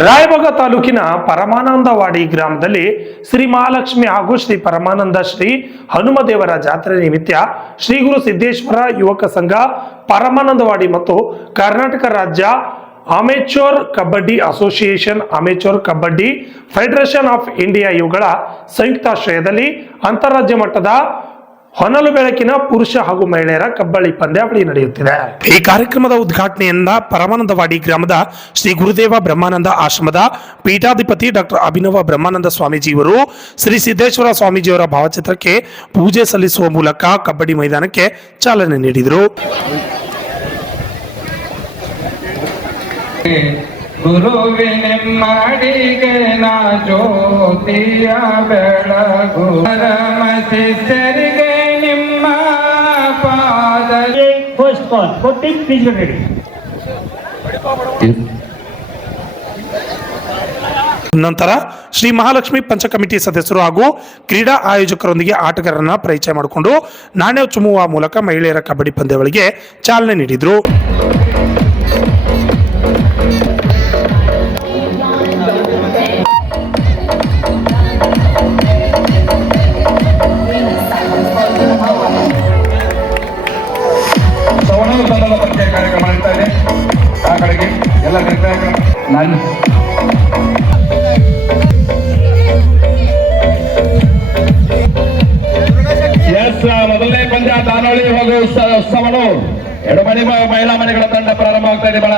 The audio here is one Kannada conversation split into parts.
ರಾಯಬಾಗ ತಾಲೂಕಿನ ಪರಮಾನಂದವಾಡಿ ಗ್ರಾಮದಲ್ಲಿ ಶ್ರೀ ಮಹಾಲಕ್ಷ್ಮಿ ಹಾಗೂ ಶ್ರೀ ಪರಮಾನಂದ ಶ್ರೀ ಹನುಮದೇವರ ಜಾತ್ರೆ ನಿಮಿತ್ತ ಶ್ರೀ ಗುರು ಸಿದ್ದೇಶ್ವರ ಯುವಕ ಸಂಘ ಪರಮಾನಂದವಾಡಿ ಮತ್ತು ಕರ್ನಾಟಕ ರಾಜ್ಯ amateur kabaddi association, amateur kabaddi federation of India ಇವುಗಳ ಸಂಯುಕ್ತಾಶ್ರಯದಲ್ಲಿ ಅಂತಾರಾಜ್ಯ ಮಟ್ಟದ ಹೊನಲು ಬೆಳಕಿನ ಪುರುಷ ಹಾಗೂ ಮಹಿಳೆಯರ ಕಬ್ಬಳ್ಳಿ ಪಂದ್ಯಾವಳಿ ನಡೆಯುತ್ತಿದೆ. ಈ ಕಾರ್ಯಕ್ರಮದ ಉದ್ಘಾಟನೆಯನ್ನ ಪರಮಾನಂದವಾಡಿ ಗ್ರಾಮದ ಶ್ರೀ ಗುರುದೇವ ಬ್ರಹ್ಮಾನಂದ ಆಶ್ರಮದ ಪೀಠಾಧಿಪತಿ ಡಾಕ್ಟರ್ ಅಭಿನವ ಬ್ರಹ್ಮಾನಂದ ಸ್ವಾಮೀಜಿಯವರು ಶ್ರೀ ಸಿದ್ದೇಶ್ವರ ಸ್ವಾಮೀಜಿಯವರ ಭಾವಚಿತ್ರಕ್ಕೆ ಪೂಜೆ ಸಲ್ಲಿಸುವ ಮೂಲಕ ಕಬ್ಬಡ್ಡಿ ಮೈದಾನಕ್ಕೆ ಚಾಲನೆ ನೀಡಿದರು. ಗುರುವಿನೆಮ್ಮಡಿಗೆ ನಾ ಜ್ಯೋತಿಯ ಬೆಳಗು ಪರಮ ಶಿಷ್ಯರಿಗೆ ನಿಮ್ಮ ಪಾದ. ನಂತರ ಶ್ರೀ ಮಹಾಲಕ್ಷ್ಮಿ ಪಂಚ ಕಮಿಟಿ ಸದಸ್ಯರು ಹಾಗೂ ಕ್ರೀಡಾ ಆಯೋಜಕರೊಂದಿಗೆ ಆಟಗಾರರನ್ನ ಪರಿಚಯ ಮಾಡಿಕೊಂಡು ನಾಣ್ಯ ಚುಮ್ಮುವ ಮೂಲಕ ಮಹಿಳೆಯರ ಕಬಡ್ಡಿ ಪಂದ್ಯಾವಳಿಗೆ ಚಾಲನೆ ನೀಡಿದರು. ಕಾರ್ಯಕ್ರಮ ಮಾಡ್ತಾ ಇದೆ. ಆ ಕಡೆಗೆ ಎಲ್ಲ ನಾನು ಮೊದಲನೇ ಪಂದ್ಯ ತಾನೋಳಿ ಹೋಗುವ ಉತ್ಸವನು ಎಡಮಣಿ ಮಹಿಳಾ ಮನೆಗಳ ತಂಡ ಪ್ರಾರಂಭ ಆಗ್ತಾ ಇದೆ. ಬಹಳ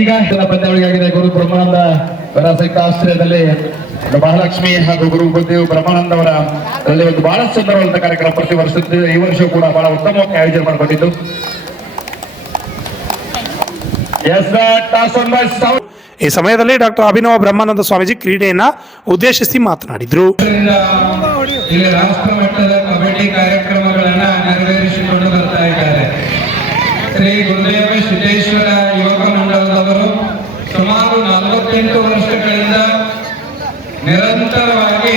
ಈಗ ಪಂದ್ಯಾವಳಿಯಾಗಿದೆ. ಗುರು ಬ್ರಹ್ಮಾನಂದ ಅವರ ಸಂಯುಕ್ತಾಶ್ರಯದಲ್ಲಿ ಮಹಾಲಕ್ಷ್ಮಿ ಹಾಗೂ ಗುರು ಗುರುದೇವ್ ಬ್ರಹ್ಮಾನಂದ ಅವರ ಒಂದು ಬಹಳ ಸುಂದರವಾದ ಕಾರ್ಯಕ್ರಮ ಪ್ರತಿ ವರ್ಷ ಈ ವರ್ಷ ಕೂಡ ಬಹಳ ಉತ್ತಮವಾಗಿ ಆಯೋಜನೆ ಮಾಡಿಕೊಂಡಿದ್ದು. ಈ ಸಮಯದಲ್ಲಿ ಡಾಕ್ಟರ್ ಅಭಿನವ ಬ್ರಹ್ಮಾನಂದ ಸ್ವಾಮೀಜಿ ಕ್ರೀಡೆಯನ್ನ ಉದ್ದೇಶಿಸಿ ಮಾತನಾಡಿದರು. ಇಲ್ಲಿ ರಾಷ್ಟ್ರ ಮಟ್ಟದ ಕಬಡ್ಡಿ ಕಾರ್ಯಕ್ರಮಗಳನ್ನ ನೆರವೇರಿಸಿಕೊಂಡು ಬರ್ತಾ ಇದ್ದಾರೆ. ಶ್ರೀ ಗುರುದೇವ ಸಿದ್ದೇಶ್ವರ ಯುವಕ ಮಂಡಲದವರು ಸುಮಾರು 48 ವರ್ಷಗಳಿಂದ ನಿರಂತರವಾಗಿ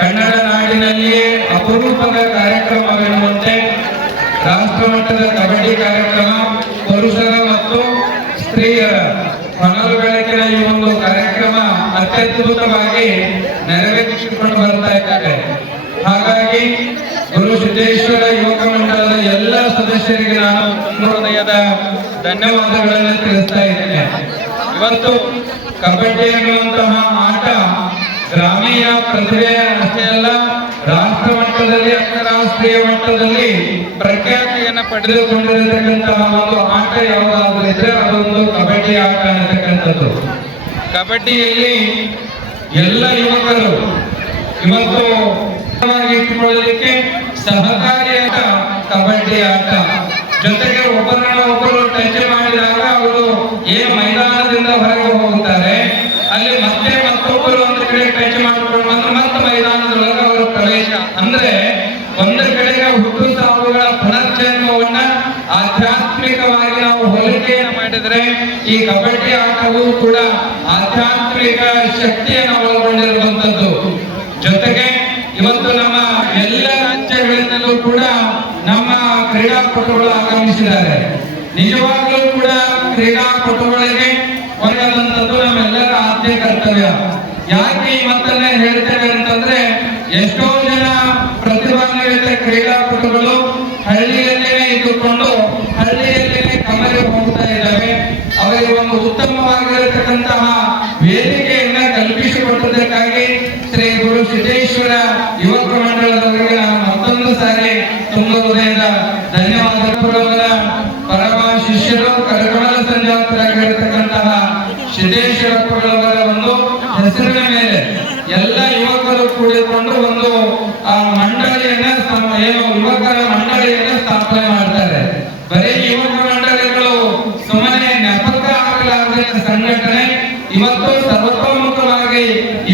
ಕನ್ನಡ ನಾಡಿನಲ್ಲಿಯೇ ಅಪರೂಪದ ಕಾರ್ಯಕ್ರಮವೆನ್ನುವಂತೆ ರಾಷ್ಟ್ರ ಮಟ್ಟದ ಕಬಡ್ಡಿ ಕಾರ್ಯಕ್ರಮ, ಪುರುಷರ ಮತ್ತು ಸ್ತ್ರೀಯರ ಹೊನಲು ಬೆಳಕಿನ ಈ ಒಂದು ಕಾರ್ಯಕ್ರಮ ಅತ್ಯದ್ಭುತವಾಗಿ ನೆರವೇರಿಸಿಕೊಂಡು ಬರ್ತಾ ಇದ್ದಾರೆ. ಹಾಗಾಗಿ ಗುರು ಸಿದ್ದೇಶ್ವರ ಯುವಕ ಮಂಡಲದ ಎಲ್ಲ ಸದಸ್ಯರಿಗೆ ನಾನು ಹೃದಯದ ಧನ್ಯವಾದಗಳನ್ನು ತಿಳಿಸ್ತಾ ಇದ್ದೇನೆ. ಇವತ್ತು ಕಬಡ್ಡಿ ಎನ್ನುವಂತಹ ಆಟ ಗ್ರಾಮೀಣ ಪ್ರತಿಭೆ ಅಷ್ಟೇ ಅಲ್ಲ, ರಾಷ್ಟ್ರ ಮಟ್ಟದಲ್ಲಿ ಅಂತಾರಾಷ್ಟ್ರೀಯ ಮಟ್ಟದಲ್ಲಿ ಪ್ರಖ್ಯಾತಿಯನ್ನು ಪಡೆದುಕೊಂಡಿರತಕ್ಕಂತಹ ಒಂದು ಆಟ ಯಾವುದಾದ್ರೂ ಇದ್ರೆ ಅದೊಂದು ಕಬಡ್ಡಿ ಆಟ ಅನ್ನತಕ್ಕಂಥದ್ದು. ಕಬಡ್ಡಿಯಲ್ಲಿ ಎಲ್ಲ ಯುವಕರು ಇವತ್ತು ಇಟ್ಟುಕೊಳ್ಳಲಿಕ್ಕೆ ಸಹಕಾರಿಯಾದ ಕಬಡ್ಡಿ ಆಟ. ಜೊತೆಗೆ ಒಬ್ಬರನ್ನ ಒಬ್ಬರು ಟಚ್ ಮಾಡಿದಾಗ ಅವರು ಏನು ಮೈದಾನದಿಂದ ಹೊರಗೆ ಹೋಗುತ್ತಾರೆ, ಅಲ್ಲಿ ಮತ್ತೆ ಮತ್ತೊಬ್ಬರು ಒಂದು ಕಡೆ ಟಚ್ ಮಾಡಿಕೊಂಡು ಬಂದು ಮತ್ತೆ ಮೈದಾನದೊಳಗೆ ಅವರು ಪ್ರವೇಶ. ಅಂದ್ರೆ ಒಂದು ಕಡೆಗೆ ಹುಟ್ಟು ಸಾವುಗಳ ಪುನರ್ಜನ್ಮವನ್ನ ಆಧ್ಯಾತ್ಮಿಕವಾಗಿ ನಾವು ಹೋಲಿಕೆಯನ್ನು ಮಾಡಿದ್ರೆ ಈ ಕಬಡ್ಡಿ ಆಟವು ಕೂಡ ಆಧ್ಯಾತ್ಮಿಕ ಶಕ್ತಿಯನ್ನು ಒಳಗೊಂಡಿರುವಂತದ್ದು. ಜೊತೆಗೆ ಇವತ್ತು ನಮ್ಮ ಎಲ್ಲ ರಾಜ್ಯಗಳಿಂದಲೂ ಕೂಡ ನಮ್ಮ ಕ್ರೀಡಾಪಟುಗಳು ಆಗಮಿಸಿದ್ದಾರೆ. ನಿಜವಾಗ್ಲೂ ಕೂಡ ಕ್ರೀಡಾಪಟುಗಳಿಗೆ ಒಂದಾದಂಥದ್ದು ನಮ್ಮೆಲ್ಲರ ಆದ್ಯ ಕರ್ತವ್ಯ. ಯಾಕೆ ಈ ಮಾತನ್ನ ಹೇಳ್ತೇವೆ ಅಂತಂದ್ರೆ, ಎಷ್ಟೋ ಜನ ಪ್ರತಿಭಾನ್ವಿತ ಕ್ರೀಡಾಪಟುಗಳು ಹಳ್ಳಿಯಲ್ಲೇನೆ ಇದ್ದುಕೊಂಡು ಹಳ್ಳಿಯಲ್ಲೇನೆ ಕಮರಿ ಹೋಗ್ತಾ ಇದ್ದಾವೆ. ಅವರಿಗೆ ಒಂದು ಉತ್ತಮವಾಗಿರತಕ್ಕಂತಹ ವೇದಿಕೆಯನ್ನ ಕಲ್ಪಿಸಿಕೊಟ್ಟದಕ್ಕಾಗಿ ಶ್ರೀ ಗುರು ಸಿದ್ದೇಶ್ವರ ಯುವಕ ಮಂಡಲದವರಿಗೆ ನಾನು ಮತ್ತೊಂದು ಸಾರಿ ತುಂಬ ಹೃದಯದ ಧನ್ಯವಾದಗಳ ಪರಮ ಶಿಷ್ಯರು ಕರಕುಣದ ಸಂಜಾತರಾಗಿರತಕ್ಕಂತಹ ಸಿದ್ದೇಶ್ವರಪ್ಪಗಳವರ ಒಂದು ಹೆಸರಿನ ಮೇಲೆ ಎಲ್ಲ ಯುವಕರು ಕೂಡಿಕೊಂಡು ಒಂದು ಆ ಮಂಡಳಿಯನ್ನ ಯುವಕರ ಮಂಡಳಿಯನ್ನ ಸ್ಥಾಪನೆ ಮಾಡ್ತಾರೆ. ಬರೀ ಯುವಕ ಮಂಡಳಿಗಳು ಸುಮ್ಮನೆ ಜ್ಞಾಪಕ ಆಗಲಾರದ ಸಂಘಟನೆ. ಇವತ್ತು ಸರ್ವತೋಮುಖವಾಗಿ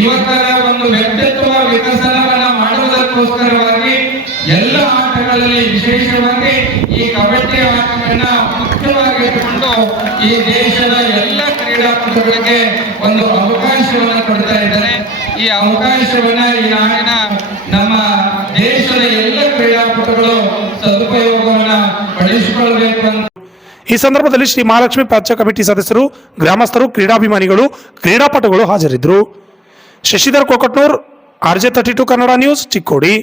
ಯುವಕರ ಒಂದು ವ್ಯಕ್ತಿತ್ವ ವಿಕಸನವನ್ನ ಮಾಡುವುದಕ್ಕೋಸ್ಕರವಾಗಿ ಎಲ್ಲ ಆಟಗಳಲ್ಲಿ ವಿಶೇಷವಾಗಿ ಈ ಕಬಡ್ಡಿ ಆಟವನ್ನ ಮುಖ್ಯವಾಗಿ ಇಟ್ಟುಕೊಂಡು ಈ ದೇಶದ ಎಲ್ಲ ಕ್ರೀಡಾಪಟುಗಳಿಗೆ ಒಂದು ಅವಕಾಶವನ್ನು ಕೊಡ್ತಾ ಇದ್ದಾರೆ. ಈ ಅವಕಾಶವನ್ನ ಈ ನಾಡಿನ ನಮ್ಮ ದೇಶದ ಎಲ್ಲ ಕ್ರೀಡಾಪಟುಗಳು ಸದುಪಯೋಗವನ್ನ ಪಡಿಸಿಕೊಳ್ಳಬೇಕು ಅಂತ ಈ ಸಂದರ್ಭದಲ್ಲಿ ಶ್ರೀ ಮಹಾಲಕ್ಷ್ಮಿ ಪಂಚ ಕಮಿಟಿ ಸದಸ್ಯರು, ಗ್ರಾಮಸ್ಥರು, ಕ್ರೀಡಾಭಿಮಾನಿಗಳು, ಕ್ರೀಡಾಪಟುಗಳು ಹಾಜರಿದ್ದರು. Shashidhar Kokatnur, RJ32 Kannada news, Chikkodi.